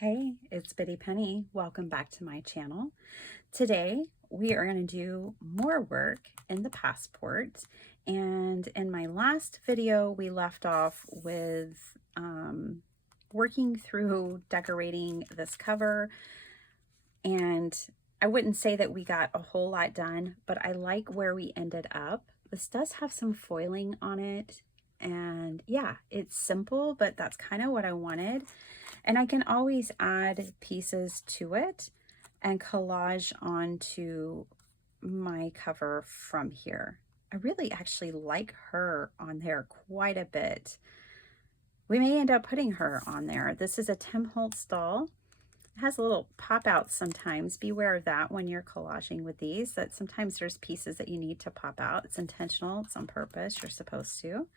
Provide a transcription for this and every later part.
Hey, it's Bitty Penny. Welcome back to my channel. Today we are going to do more work in the passport. And in my last video, we left off with working through decorating this cover. And I wouldn't say that we got a whole lot done, but I like where we ended up. This does have some foiling on it. And yeah, it's simple, but that's kind of what I wanted. And I can always add pieces to it and collage onto my cover from here. I really actually like her on there quite a bit. We may end up putting her on there. This is a Tim Holtz doll. It has a little pop out sometimes. Beware of that when you're collaging with these, that sometimes there's pieces that you need to pop out. It's intentional, it's on purpose, you're supposed to.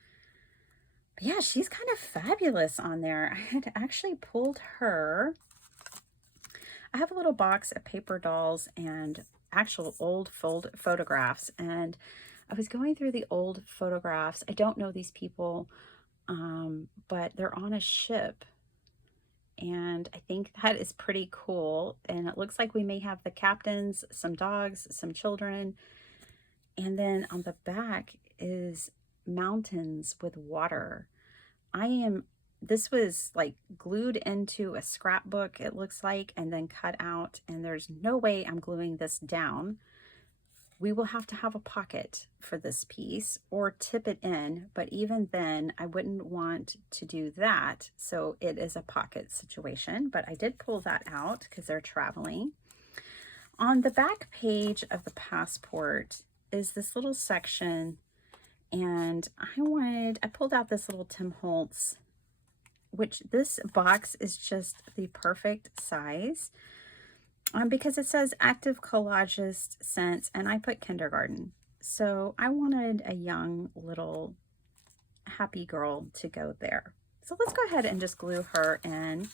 But yeah, she's kind of fabulous on there. I had actually pulled her. I have a little box of paper dolls and actual old photographs, and I was going through the old photographs. I don't know these people, but they're on a ship, and I think that is pretty cool. And it looks like we may have the captains, some dogs, some children, and then on the back is mountains with water. This was like glued into a scrapbook, it looks like, and then cut out, and there's no way I'm gluing this down. We will have to have a pocket for this piece or tip it in, but even then I wouldn't want to do that. So it is a pocket situation, but I did pull that out because they're traveling. On the back page of the passport is this little section, and I pulled out this little Tim Holtz, which this box is just the perfect size because it says active collagist since, and I put kindergarten. So I wanted a young little happy girl to go there. So let's go ahead and just glue her in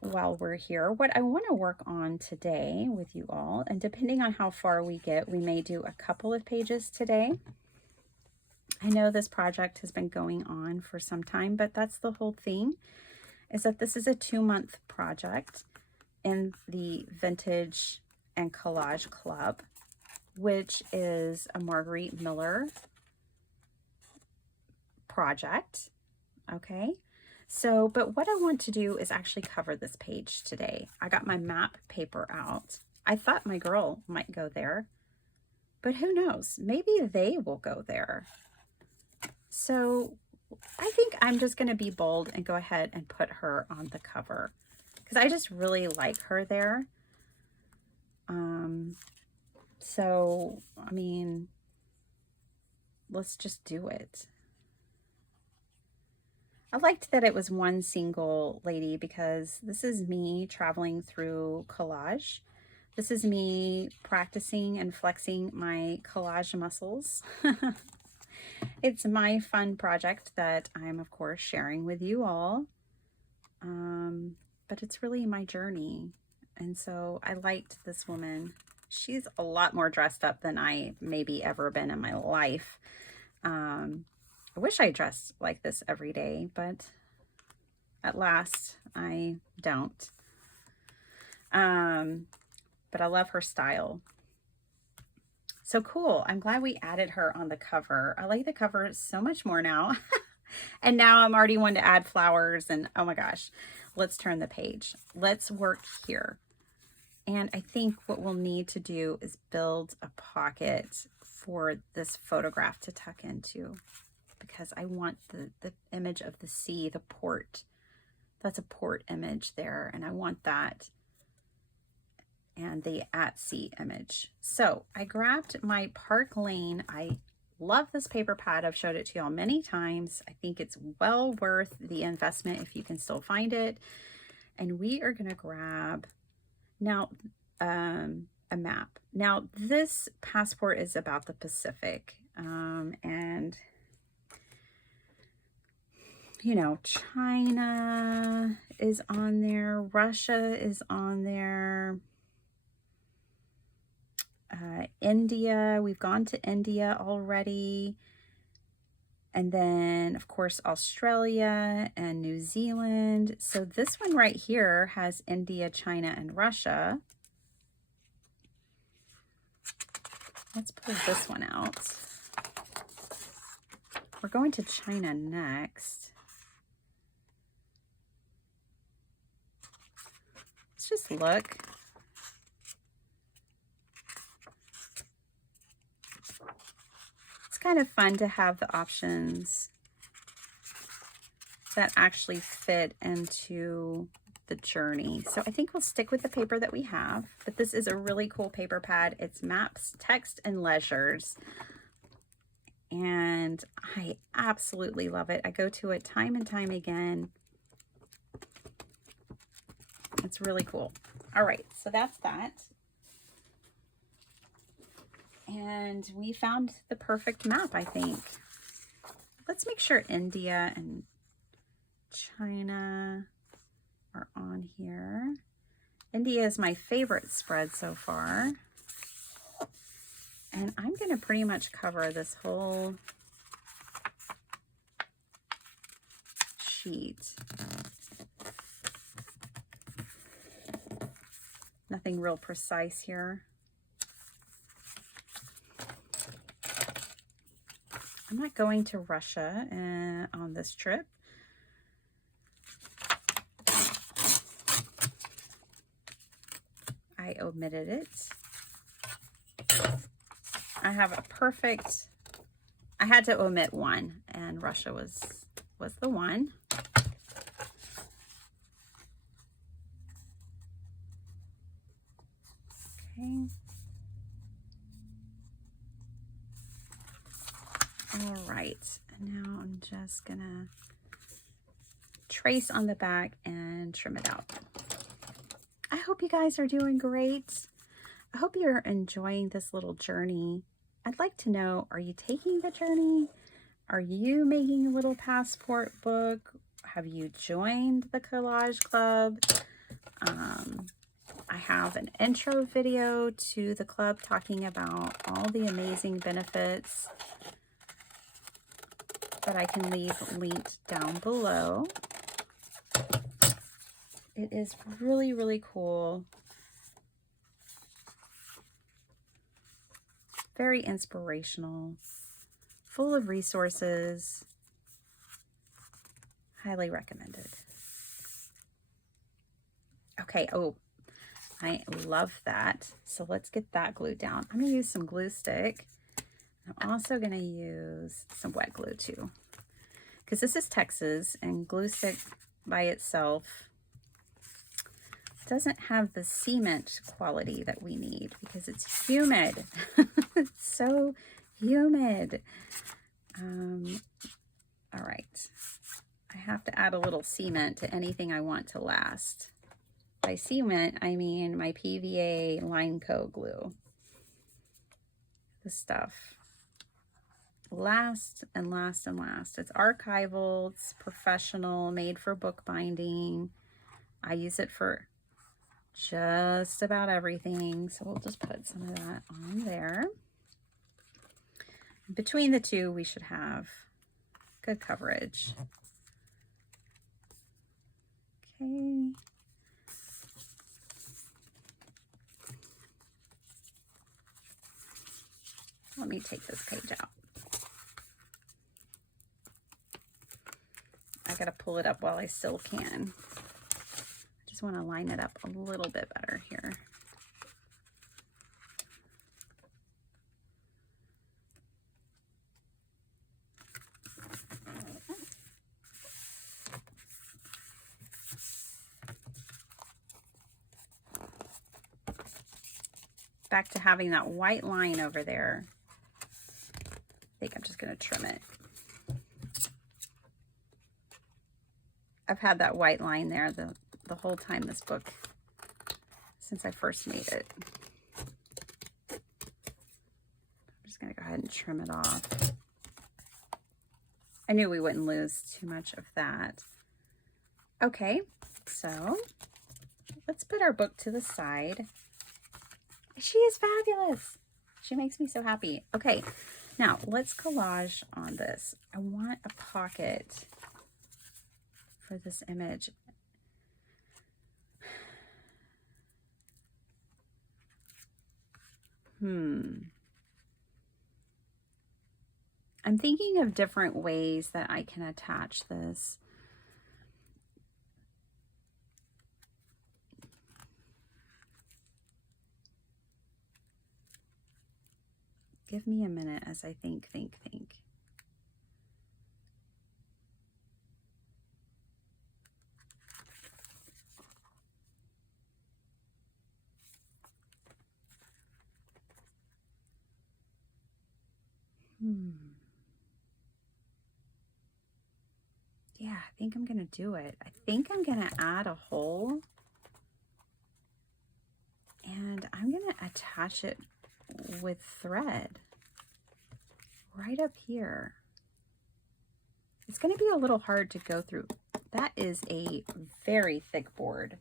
while we're here. What I want to work on today with you all, and depending on how far we get, we may do a couple of pages today. I know this project has been going on for some time, but that's the whole thing, is that this is a 2-month project in the Vintage and Collage Club, which is a Margarete Miller project. Okay. So, but what I want to do is actually cover this page today. I got my map paper out. I thought my girl might go there, but who knows? Maybe they will go there. So I think I'm just going to be bold and go ahead and put her on the cover because I just really like her there. So, I mean, let's just do it. I liked that it was one single lady because this is me traveling through collage. This is me practicing and flexing my collage muscles. It's my fun project that I'm, of course, sharing with you all. But it's really my journey. And so I liked this woman. She's a lot more dressed up than I maybe ever been in my life. I wish I dressed like this every day, but at last I don't. But I love her style. So cool. I'm glad we added her on the cover. I like the cover so much more now. And now I'm already wanting to add flowers and oh my gosh, let's turn the page. Let's work here. And I think what we'll need to do is build a pocket for this photograph to tuck into because I want the image of the sea, the port. That's a port image there, and I want that. And the at sea image. So I grabbed my Park Lane. I love this paper pad. I've showed it to y'all many times. I think it's well worth the investment if you can still find it. And we are going to grab now a map. Now this passport is about the Pacific, and you know, China is on there, Russia is on there. India, we've gone to India already. And then, of course, Australia and New Zealand. So this one right here has India, China, and Russia. Let's pull this one out. We're going to China next. Let's just look. It's kind of fun to have the options that actually fit into the journey. So I think we'll stick with the paper that we have, but this is a really cool paper pad. It's Maps, Text, and Leisures. And I absolutely love it. I go to it time and time again. It's really cool. All right, so that's that. And we found the perfect map, I think. Let's make sure India and China are on here. India is my favorite spread so far. And I'm going to pretty much cover this whole sheet. Nothing real precise here. I'm not going to Russia on this trip. I omitted it. I have a perfect, I had to omit one, and Russia was the one. Okay. All right, and now I'm just gonna trace on the back and trim it out. I hope you guys are doing great. I hope you're enjoying this little journey. I'd like to know, are you taking the journey? Are you making a little passport book? Have you joined the Collage Club? I have an intro video to the club talking about all the amazing benefits that I can leave linked down below. It is really, really cool. Very inspirational, full of resources. Highly recommended. Okay, oh, I love that. So let's get that glued down. I'm gonna use some glue stick. I'm also gonna use some wet glue too, because this is Texas, and glue stick by itself doesn't have the cement quality that we need because it's humid. It's so humid. All right. I have to add a little cement to anything I want to last. By cement, I mean my PVA line coat glue. This stuff lasts and lasts and lasts. It's archival, it's professional, made for bookbinding. I use it for just about everything, so we'll just put some of that on there. Between the two, we should have good coverage. Okay. Let me take this page out. I gotta pull it up while I still can. I want to line it up a little bit better here. Back to having that white line over there. I think I'm just going to trim it. I've had that white line there the whole time this book, since I first made it. I'm just gonna go ahead and trim it off. I knew we wouldn't lose too much of that. Okay, so let's put our book to the side. She is fabulous. She makes me so happy. Okay, Now, let's collage on this. I want a pocket for this image. I'm thinking of different ways that I can attach this. Give me a minute as I think. Yeah, I think I'm gonna do it. I think I'm gonna add a hole and I'm gonna attach it with thread right up here. It's gonna be a little hard to go through. That is a very thick board,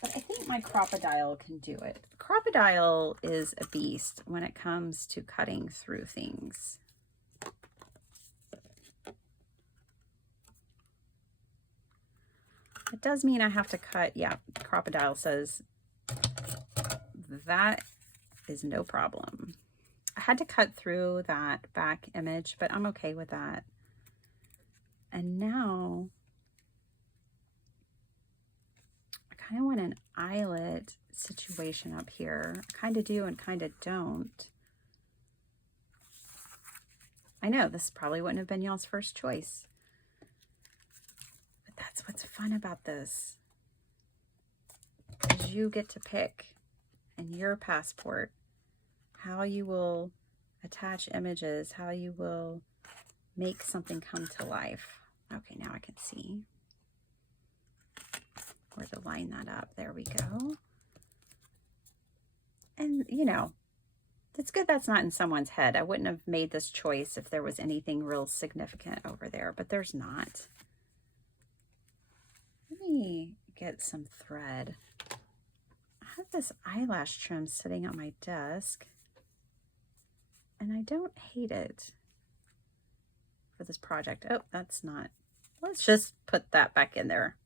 but I think my Crocodile can do it. Crocodile is a beast when it comes to cutting through things. It does mean I have to cut, yeah, Crocodile says that is no problem. I had to cut through that back image, but I'm okay with that. And now I kind of want an eyelet situation up here. I kind of do and kind of don't. I know this probably wouldn't have been y'all's first choice, but that's what's fun about this, is you get to pick in your passport how you will attach images, how you will make something come to life. Okay, now I can see where to line that up. There we go. And you know, it's good that's not in someone's head. I wouldn't have made this choice if there was anything real significant over there, but there's not. Let me get some thread. I have this eyelash trim sitting on my desk, and I don't hate it for this project. Oh, that's not. Let's just put that back in there.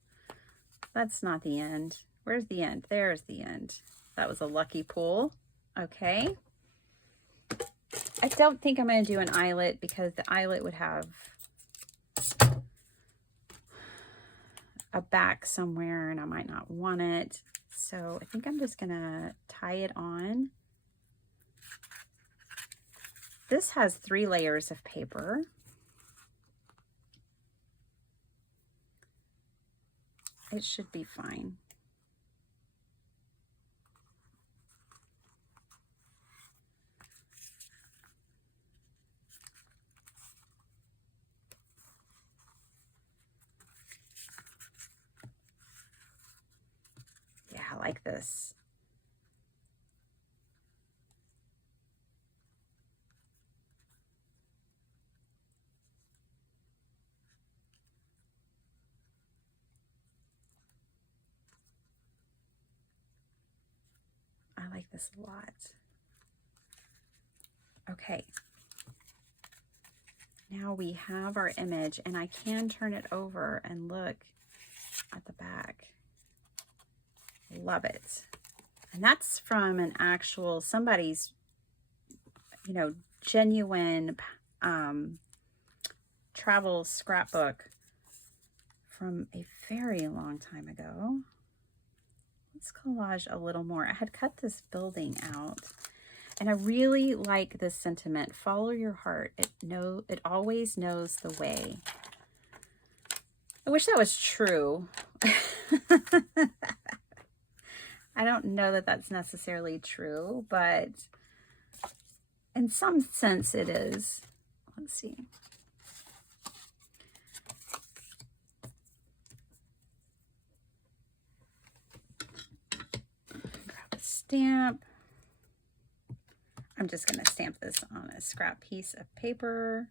That's not the end. Where's the end? There's the end. That was a lucky pull. Okay. I don't think I'm going to do an eyelet because the eyelet would have a back somewhere and I might not want it. So I think I'm just going to tie it on. This has 3 layers of paper. It should be fine. Yeah, I like this. I like this a lot. Okay. Now we have our image and I can turn it over and look at the back. Love it. And that's from an actual, somebody's, you know, genuine travel scrapbook from a very long time ago. Let's collage a little more. I had cut this building out and I really like this sentiment. Follow your heart. It always knows the way. I wish that was true. I don't know that that's necessarily true, but in some sense it is. Let's see. Grab a stamp. I'm just going to stamp this on a scrap piece of paper.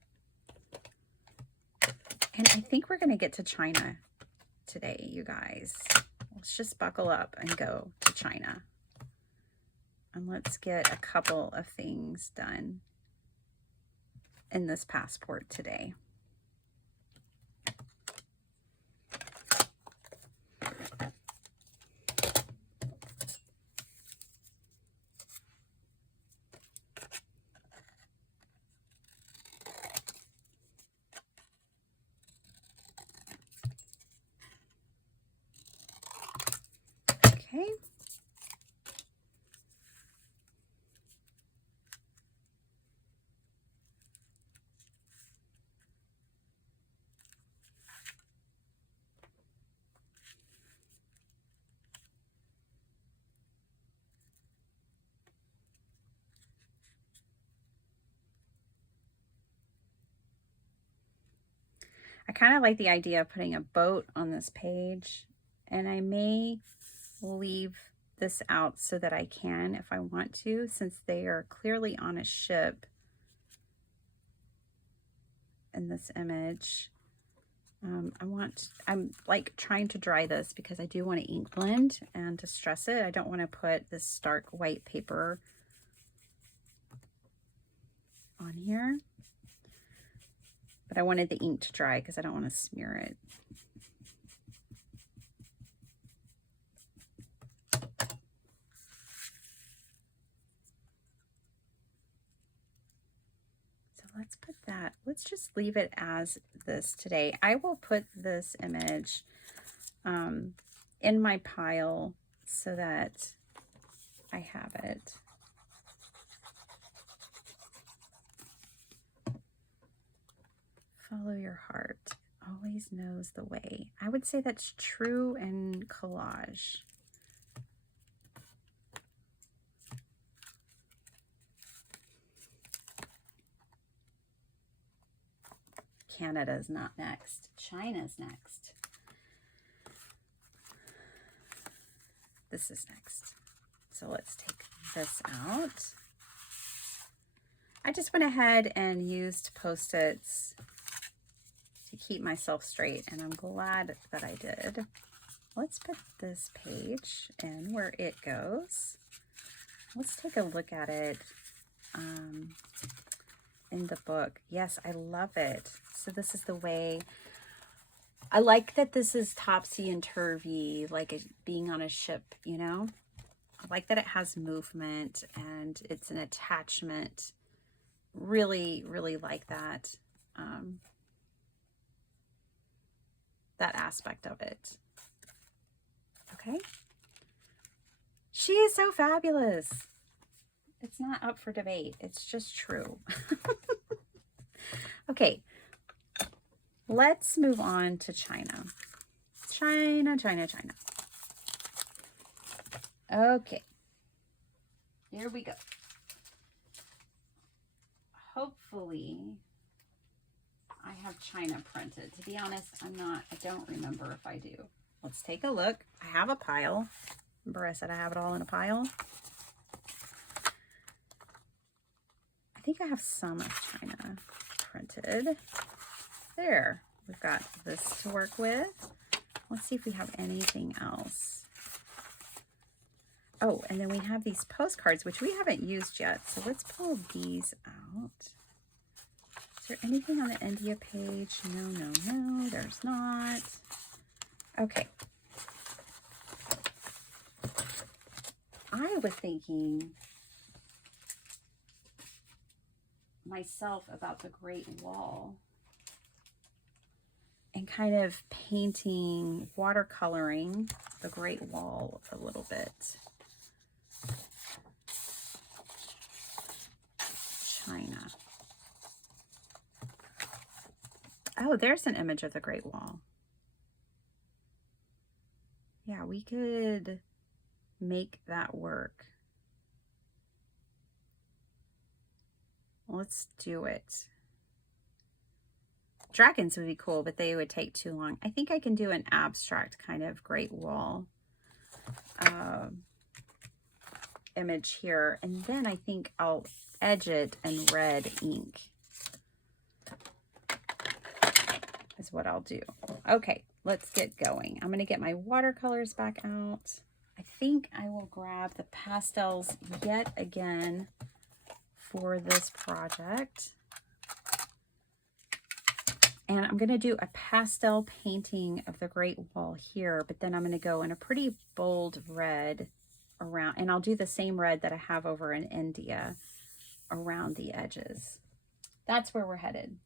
And I think we're going to get to China today, you guys. Let's just buckle up and go to China. And let's get a couple of things done. in this passport today. Okay. I kind of like the idea of putting a boat on this page, and I may leave this out so that I can if I want to, since they are clearly on a ship in this image. I'm like trying to dry this because I do want to ink blend and to stress it. I don't want to put this stark white paper on here, but I wanted the ink to dry because I don't want to smear it. Let's put that, let's just leave it as this today. I will put this image in my pile so that I have it. Follow your heart, always knows the way. I would say that's true in collage. Canada's not next. China's next. This is next. So let's take this out. I just went ahead and used Post-its to keep myself straight, and I'm glad that I did. Let's put this page in where it goes. Let's take a look at it in the book. Yes, I love it. So this is the way, I like that this is topsy and turvy, like it being on a ship, you know? I like that it has movement and it's an attachment. Really, really like that. That aspect of it. Okay. She is so fabulous. It's not up for debate. It's just true. Okay. Let's move on to China. China. Okay. Here we go. Hopefully, I have China printed. To be honest, I don't remember if I do. Let's take a look. I have a pile. Remember I said I have it all in a pile? I think I have some of China printed. There, we've got this to work with. Let's see if we have anything else. Oh, and then we have these postcards, which we haven't used yet. So let's pull these out. Is there anything on the India page? No, there's not. Okay. I was thinking myself about the Great Wall and kind of painting, watercoloring the Great Wall a little bit. China. Oh, there's an image of the Great Wall. Yeah, we could make that work. Let's do it. Dragons would be cool, but they would take too long. I think I can do an abstract kind of Great Wall image here. And then I think I'll edge it in red ink is what I'll do. Okay, let's get going. I'm going to get my watercolors back out. I think I will grab the pastels yet again for this project. And I'm going to do a pastel painting of the Great Wall here, but then I'm going to go in a pretty bold red around, and I'll do the same red that I have over in India around the edges. That's where we're headed.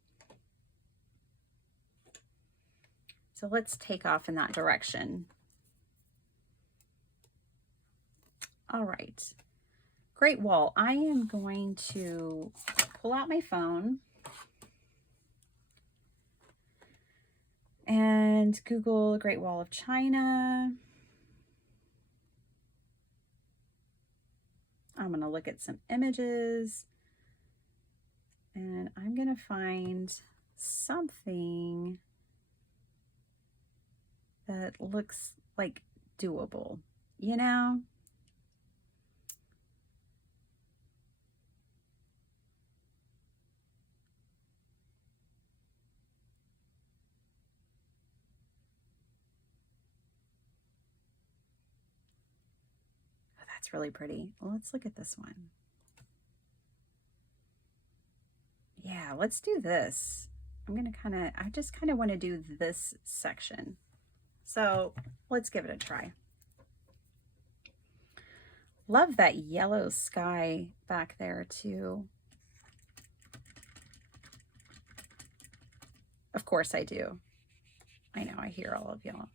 So let's take off in that direction. All right. Great Wall. I am going to pull out my phone and Google Great Wall of China. I'm going to look at some images and I'm going to find something that looks like doable, you know? That's really pretty. Well, let's look at this one. Yeah, let's do this. I just kind of want to do this section. So let's give it a try. Love that yellow sky back there too. Of course I do. I know, I hear all of y'all.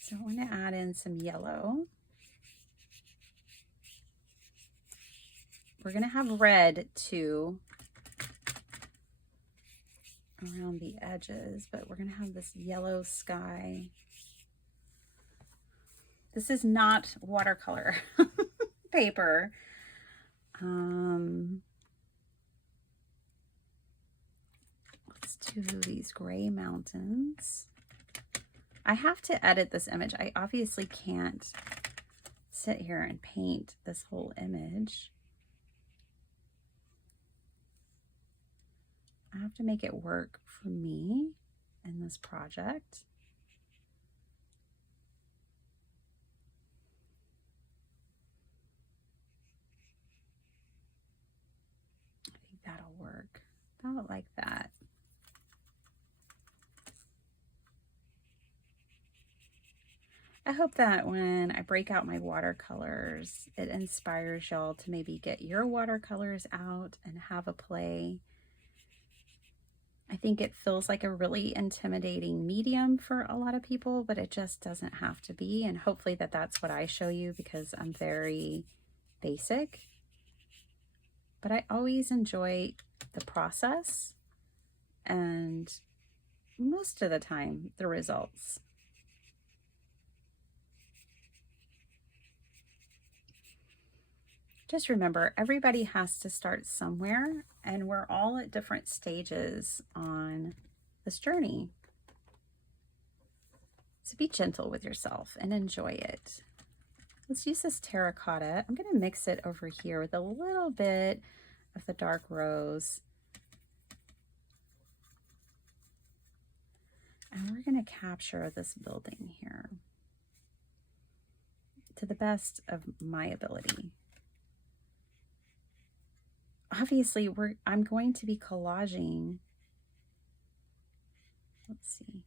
So I'm going to add in some yellow. We're going to have red too around the edges, but we're going to have this yellow sky. This is not watercolor paper. Let's do these gray mountains. I have to edit this image. I obviously can't sit here and paint this whole image. I have to make it work for me in this project. I think that'll work. About like that. I hope that when I break out my watercolors, it inspires y'all to maybe get your watercolors out and have a play. I think it feels like a really intimidating medium for a lot of people, but it just doesn't have to be. And hopefully that's what I show you, because I'm very basic. But I always enjoy the process and most of the time the results. Just remember, everybody has to start somewhere, and we're all at different stages on this journey. So be gentle with yourself and enjoy it. Let's use this terracotta. I'm going to mix it over here with a little bit of the dark rose. And we're going to capture this building here to the best of my ability. Obviously, I'm going to be collaging, let's see,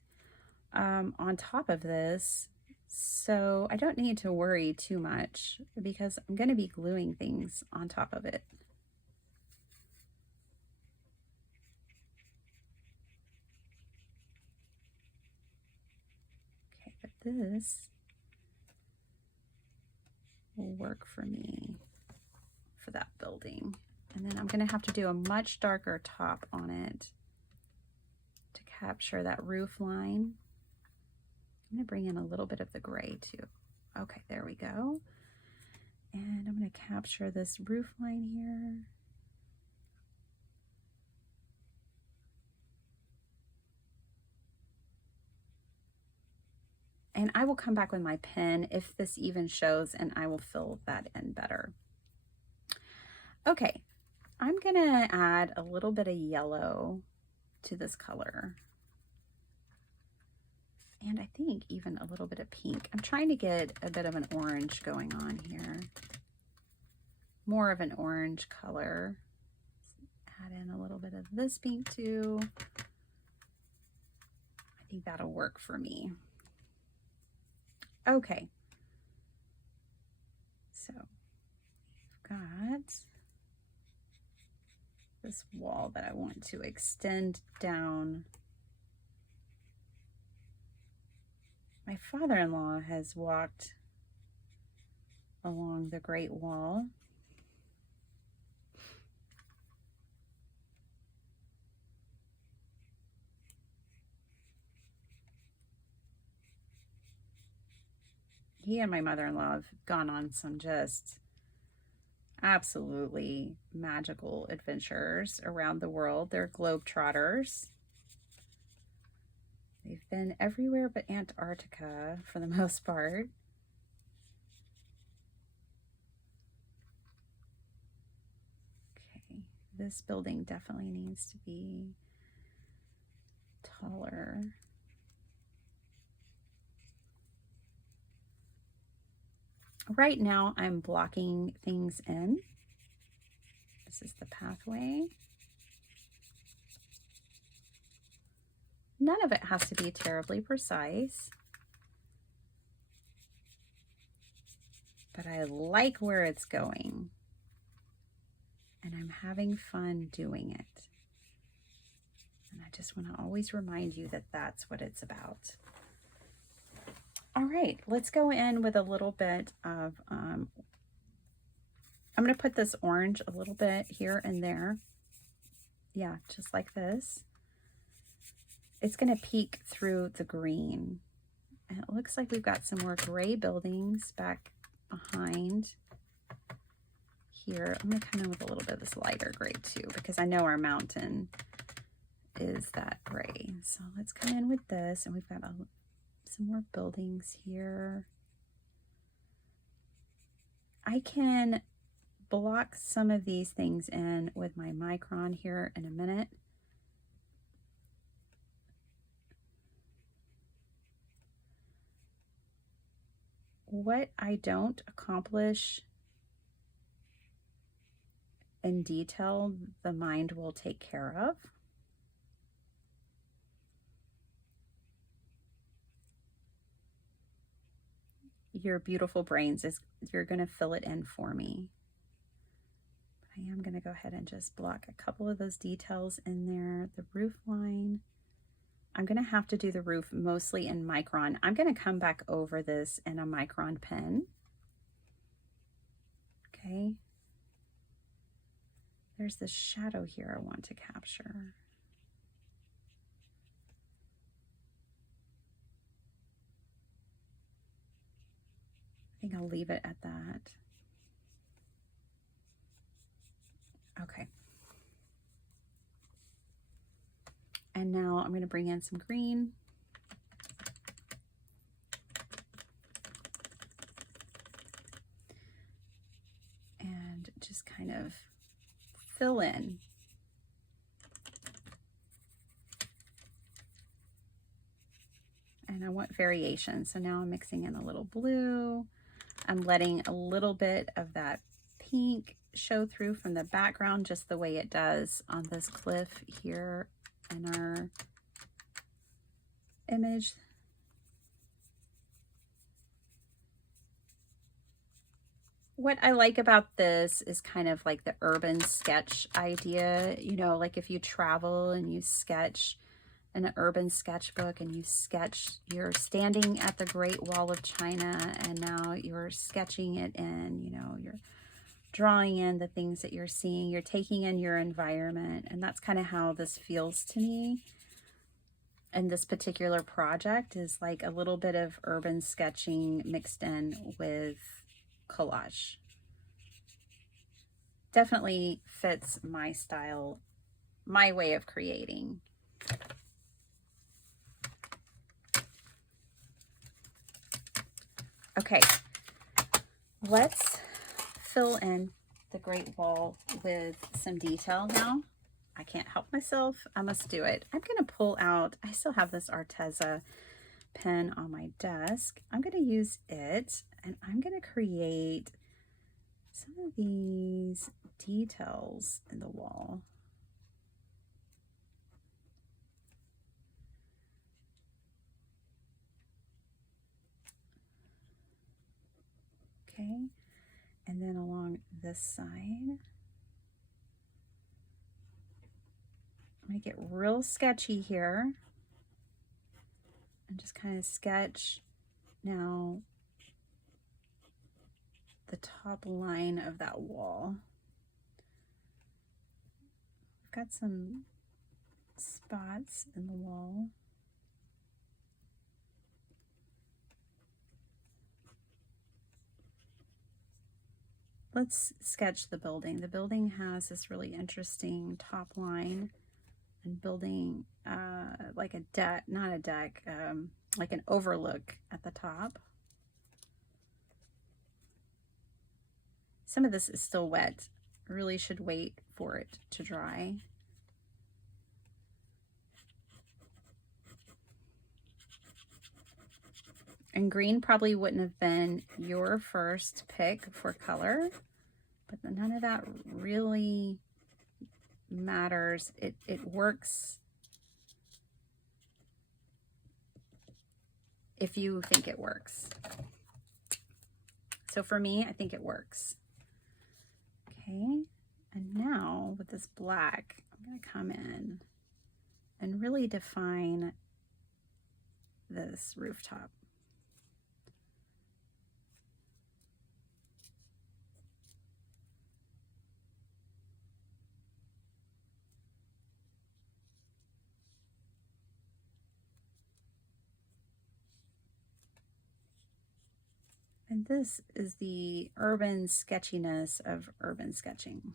on top of this, so I don't need to worry too much because I'm going to be gluing things on top of it. Okay, but this will work for me for that building. And then I'm going to have to do a much darker top on it to capture that roof line. I'm going to bring in a little bit of the gray too. Okay, there we go. And I'm going to capture this roof line here. And I will come back with my pen if this even shows, and I will fill that in better. Okay. I'm going to add a little bit of yellow to this color. And I think even a little bit of pink. I'm trying to get a bit of an orange going on here. More of an orange color. add in a little bit of this pink too. I think that'll work for me. Okay. So we've got this wall that I want to extend down. My father-in-law has walked along the Great Wall. He and my mother-in-law have gone on some just absolutely magical adventures around the world. They're globetrotters. They've been everywhere but Antarctica for the most part. Okay, this building definitely needs to be taller. Right now I'm blocking things in. This is the pathway. None of it has to be terribly precise, but I like where it's going and I'm having fun doing it. And I just want to always remind you that that's what it's about. All right, let's go in with a little bit of, I'm going to put this orange a little bit here and there. Yeah, just like this. It's going to peek through the green. And it looks like we've got some more gray buildings back behind here. I'm going to come in with a little bit of this lighter gray too, because I know our mountain is that gray. So let's come in with this, and we've got some more buildings here. I can block some of these things in with my micron here in a minute. What I don't accomplish in detail, the mind will take care of. Your beautiful brains you're going to fill it in for me. I am going to go ahead and just block a couple of those details in there. The roof line. I'm going to have to do the roof mostly in micron. I'm going to come back over this in a micron pen. Okay. There's the shadow here I want to capture. I think I'll leave it at that. Okay. And now I'm going to bring in some green. And just kind of fill in. And I want variation. So now I'm mixing in a little blue. I'm letting a little bit of that pink show through from the background, just the way it does on this cliff here in our image. What I like about this is kind of like the urban sketch idea, you know, like if you travel and you sketch in an urban sketchbook and you sketch, you're standing at the Great Wall of China and now you're sketching it in, you know, you're drawing in the things that you're seeing, you're taking in your environment, and that's kind of how this feels to me. And this particular project is like a little bit of urban sketching mixed in with collage. Definitely fits my style, my way of creating. Okay, let's fill in the Great Wall with some detail now. I can't help myself. I must do it. I'm going to pull out, I still have this Arteza pen on my desk. I'm going to use it, and I'm going to create some of these details in the wall. Okay, and then along this side, I'm going to get real sketchy here and just kind of sketch now the top line of that wall. I've got some spots in the wall. Let's sketch the building. The building has this really interesting top line and building like a deck, not a deck, like an overlook at the top. Some of this is still wet. I really should wait for it to dry. And green probably wouldn't have been your first pick for color, but none of that really matters. It works if you think it works. So for me, I think it works. Okay, and now with this black, I'm going to come in and really define this rooftop. And this is the urban sketchiness of urban sketching.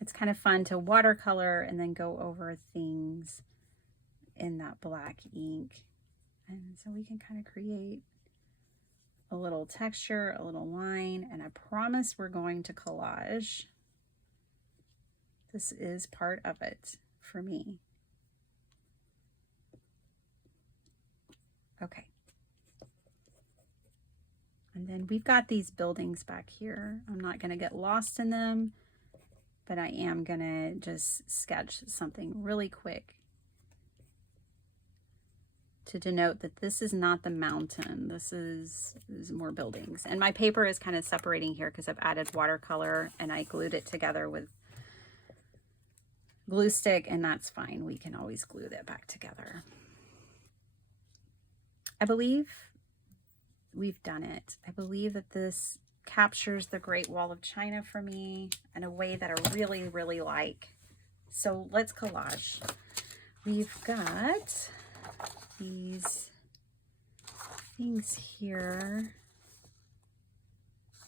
It's kind of fun to watercolor and then go over things in that black ink. And so we can kind of create a little texture, a little line, and I promise we're going to collage. This is part of it for me. Okay. And then we've got these buildings back here. I'm not going to get lost in them, but I am going to just sketch something really quick to denote that this is not the mountain. This is more buildings. And my paper is kind of separating here because I've added watercolor and I glued it together with glue stick, and that's fine. We can always glue that back together. I believe we've done it. I believe that this captures the Great Wall of China for me in a way that I really, really like. So let's collage. We've got these things here.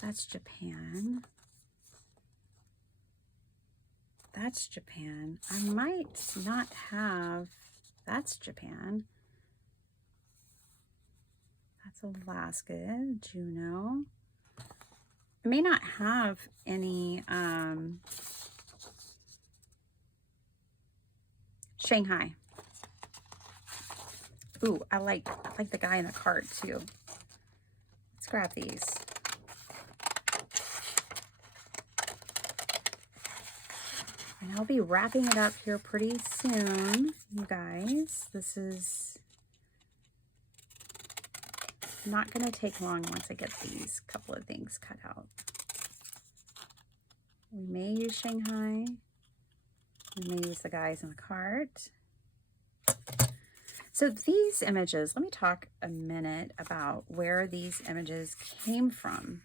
That's Japan. That's Japan. I might not have, that's Japan. That's Alaska, Juneau. I may not have any Shanghai. Ooh, I like the guy in the cart too. Let's grab these. And I'll be wrapping it up here pretty soon, you guys. This is not going to take long once I get these couple of things cut out. We may use Shanghai. We may use the guys in the cart. So these images, let me talk a minute about where these images came from.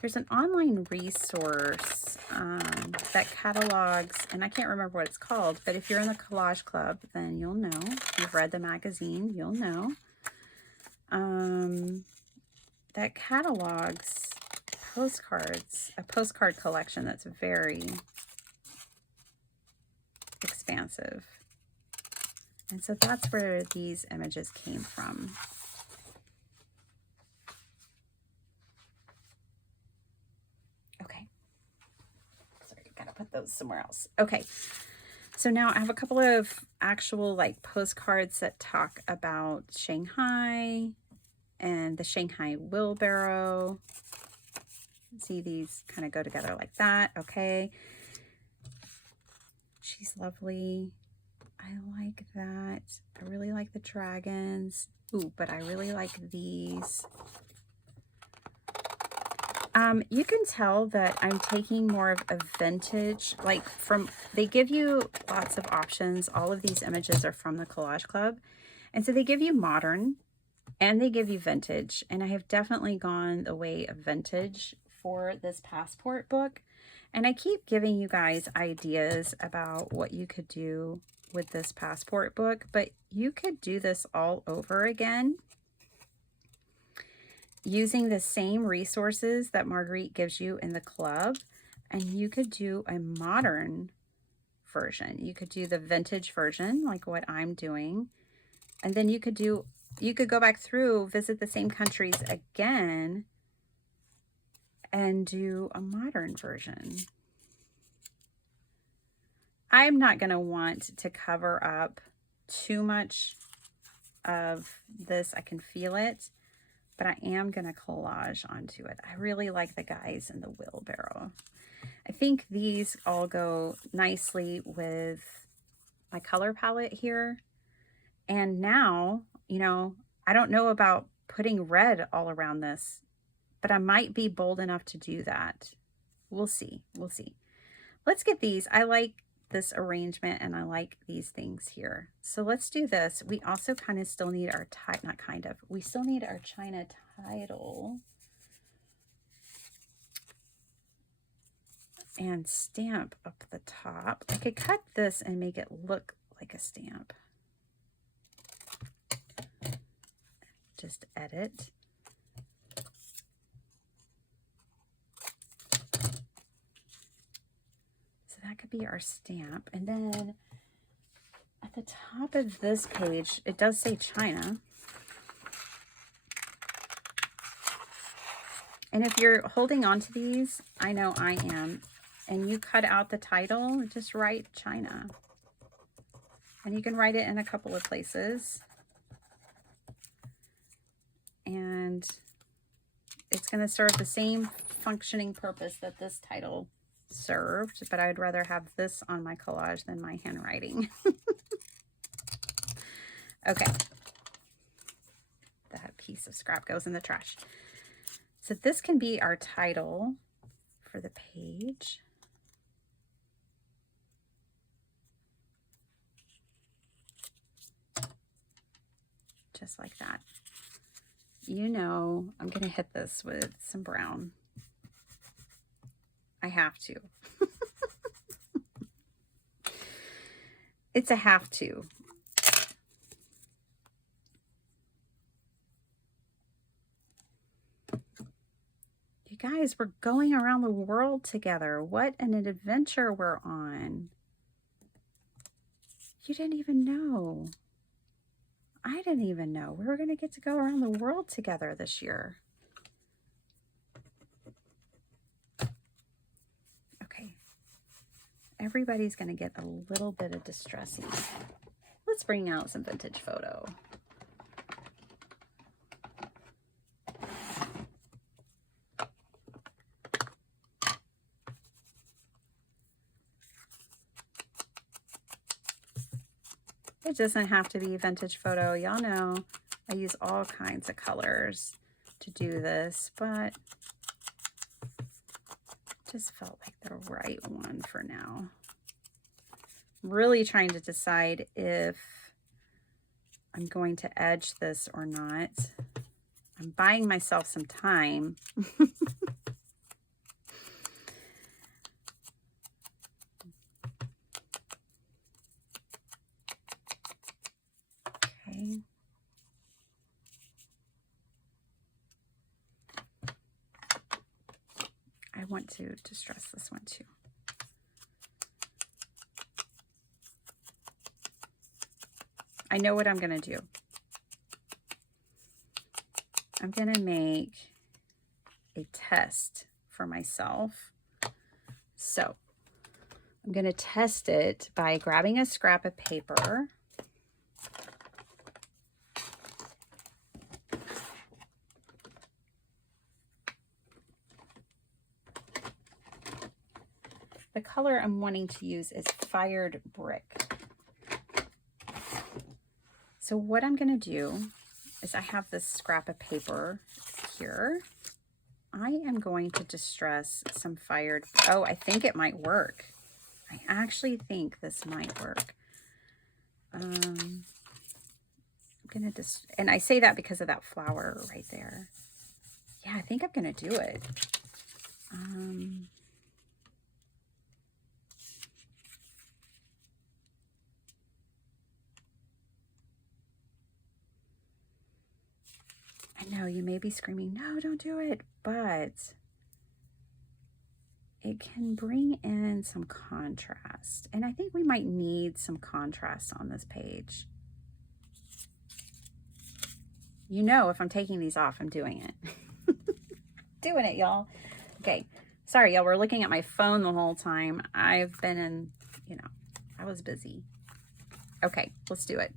There's an online resource that catalogs, and I can't remember what it's called, but if you're in the Collage Club, then you'll know. If you've read the magazine, you'll know. That catalogs postcards, a postcard collection that's very expansive. And so that's where these images came from. Okay. Sorry, gotta put those somewhere else. Okay. So now I have a couple of actual like postcards that talk about Shanghai and the Shanghai wheelbarrow. See, these kind of go together like that. Okay. She's lovely. I like that. I really like the dragons. Ooh, but I really like these. You can tell that I'm taking more of a vintage, like they give you lots of options. All of these images are from the Collage Club. And so they give you modern and they give you vintage. And I have definitely gone the way of vintage for this passport book. And I keep giving you guys ideas about what you could do with this passport book, but you could do this all over again using the same resources that Margarete gives you in the club, and you could do a modern version. You could do the vintage version, like what I'm doing, and then you could go back through, visit the same countries again, and do a modern version. I'm not going to want to cover up too much of this. I can feel it. But I am going to collage onto it. I really like the guys in the wheelbarrow. I think these all go nicely with my color palette here. And now, you know, I don't know about putting red all around this, but I might be bold enough to do that. We'll see. We'll see. Let's get these. I like this arrangement and I like these things here. So let's do this. We also kind of still need our we still need our China title and stamp up the top. I could cut this and make it look like a stamp. Just edit. That could be our stamp. And then at the top of this page, it does say China. And if you're holding on to these, I know I am, and you cut out the title, just write China. And you can write it in a couple of places. And it's going to serve the same functioning purpose that this title served, but I'd rather have this on my collage than my handwriting. Okay, that piece of scrap goes in the trash. So this can be our title for the page. Just like that. You know, I'm going to hit this with some brown. I have to. It's a have to. You guys, we're going around the world together. What an adventure we're on. You didn't even know. I didn't even know we were going to get to go around the world together this year. Everybody's going to get a little bit of distressing. Let's bring out some vintage photo. It doesn't have to be vintage photo. Y'all know I use all kinds of colors to do this, but just felt like the right one for now. I'm really trying to decide if I'm going to edge this or not. I'm buying myself some time. Okay. I want to distress this one too. I know what I'm going to do. I'm going to make a test for myself. So I'm going to test it by grabbing a scrap of paper. The color I'm wanting to use is Fired Brick. So what I'm going to do is I have this scrap of paper here. I am going to distress some fired, oh, I think it might work. I actually think this might work. I'm going to just, and I say that because of that flower right there. Yeah, I think I'm going to do it. I know you may be screaming, no, don't do it, but it can bring in some contrast. And I think we might need some contrast on this page. You know, if I'm taking these off, I'm doing it. Doing it, y'all. Okay. Sorry, y'all. We're looking at my phone the whole time. I've been in, you know, I was busy. Okay, let's do it.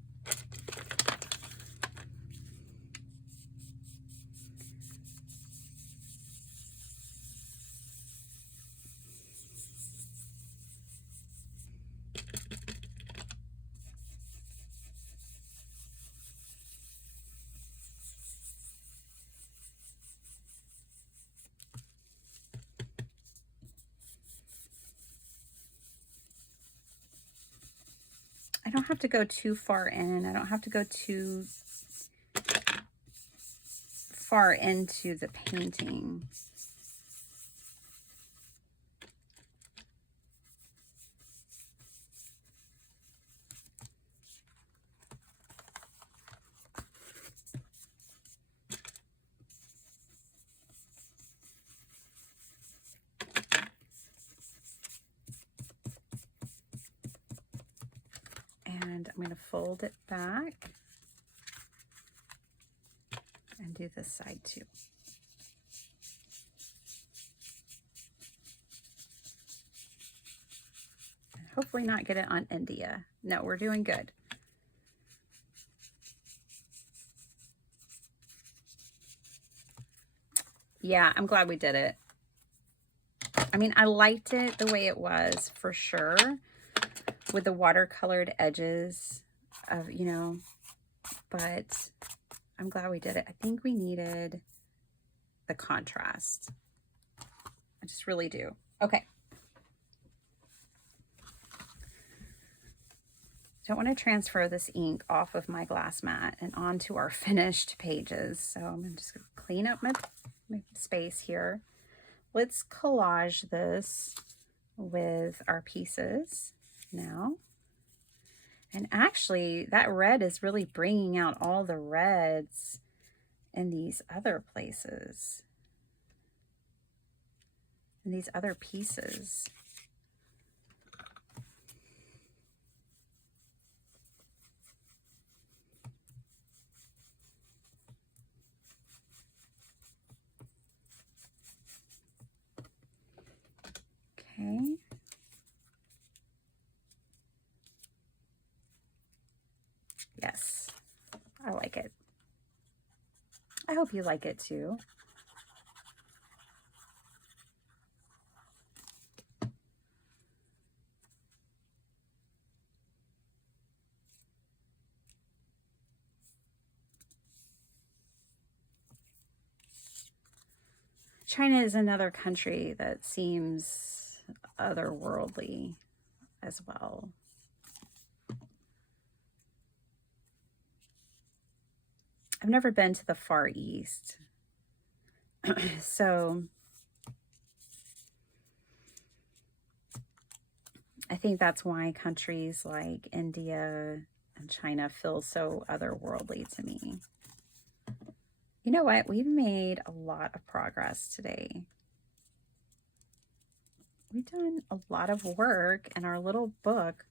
I don't have to go too far in. I don't have to go too far into the painting. And I'm going to fold it back and do this side too. And hopefully not get it on India. No, we're doing good. Yeah, I'm glad we did it. I mean, I liked it the way it was for sure, with the watercolored edges of, you know, but I'm glad we did it. I think we needed the contrast. I just really do. Okay. Don't want to transfer this ink off of my glass mat and onto our finished pages. So I'm just going to clean up my space here. Let's collage this with our pieces now. And actually, that red is really bringing out all the reds in these other places, in these other pieces. Okay. Yes, I like it. I hope you like it too. China is another country that seems otherworldly as well. I've never been to the Far East. So I think that's why countries like India and China feel so otherworldly to me. You know what? We've made a lot of progress today. We've done a lot of work in our little book.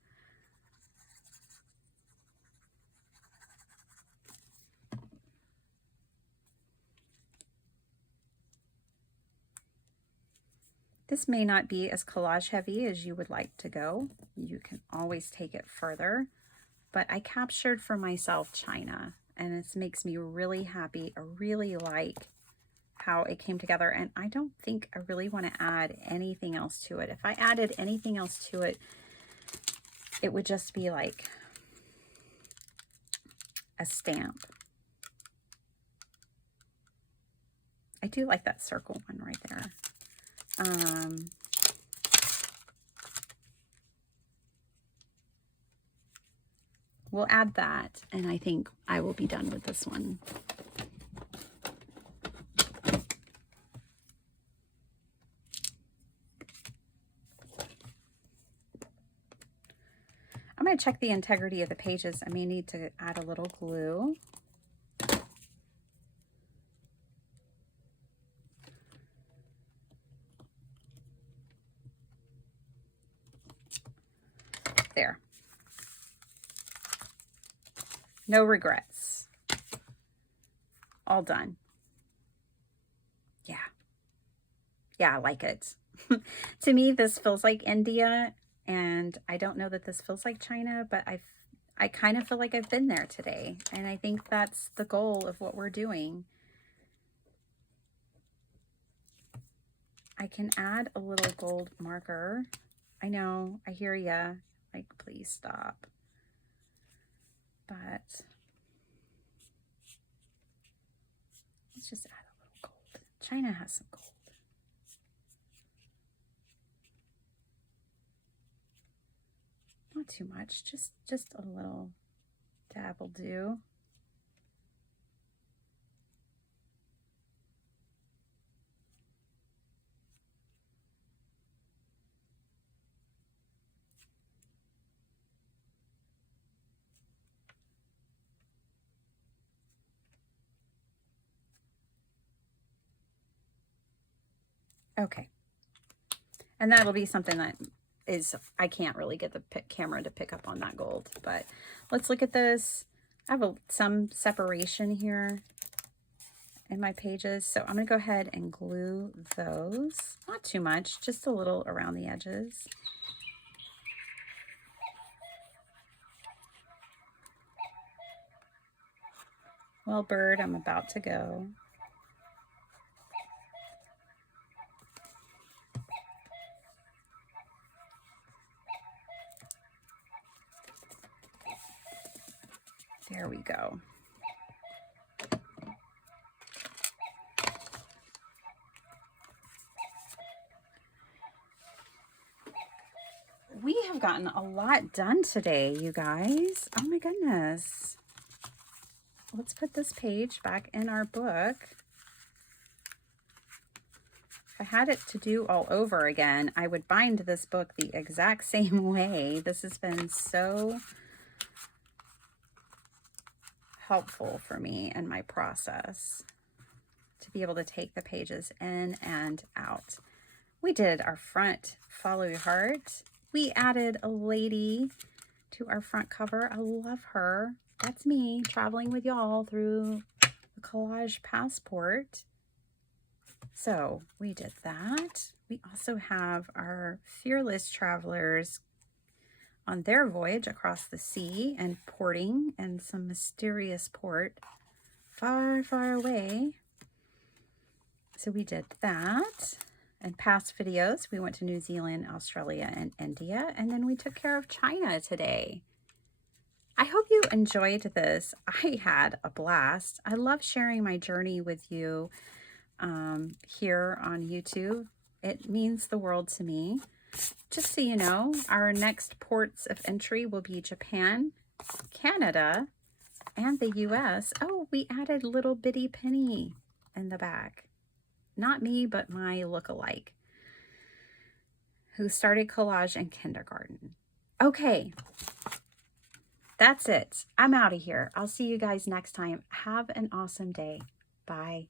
This may not be as collage heavy as you would like to go. You can always take it further, but I captured for myself China, and it makes me really happy. I really like how it came together, and I don't think I really want to add anything else to it. If I added anything else to it, it would just be like a stamp. I do like that circle one right there. We'll add that, and I think I will be done with this one. I'm going to check the integrity of the pages. I may need to add a little glue. There. No regrets. All done. Yeah. Yeah, I like it. To me, this feels like India, and I don't know that this feels like China, but I kind of feel like I've been there today, and I think that's the goal of what we're doing. I can add a little gold marker. I know, I hear ya. Like, please stop. But let's just add a little gold. China has some gold. Not too much, just a little dab will do. Okay. And that'll be something that is, I can't really get the camera to pick up on that gold, but let's look at this. I have some separation here in my pages, so I'm going to go ahead and glue those. Not too much, just a little around the edges. Well, bird, I'm about to go. There we go. We have gotten a lot done today, you guys. Oh my goodness. Let's put this page back in our book. If I had it to do all over again, I would bind this book the exact same way. This has been so helpful for me in my process to be able to take the pages in and out. We did our front Follow Your Heart. We added a lady to our front cover. I love her. That's me traveling with y'all through the Collage Passport. So we did that. We also have our fearless travelers on their voyage across the sea and porting in some mysterious port far, far away. So we did that. In past videos, we went to New Zealand, Australia, and India, and then we took care of China today. I hope you enjoyed this. I had a blast. I love sharing my journey with you here on YouTube. It means the world to me. Just so you know, our next ports of entry will be Japan, Canada, and the US. Oh, we added little bitty Penny in the back. Not me, but my look-alike, who started collage in kindergarten. Okay, that's it. I'm out of here. I'll see you guys next time. Have an awesome day. Bye.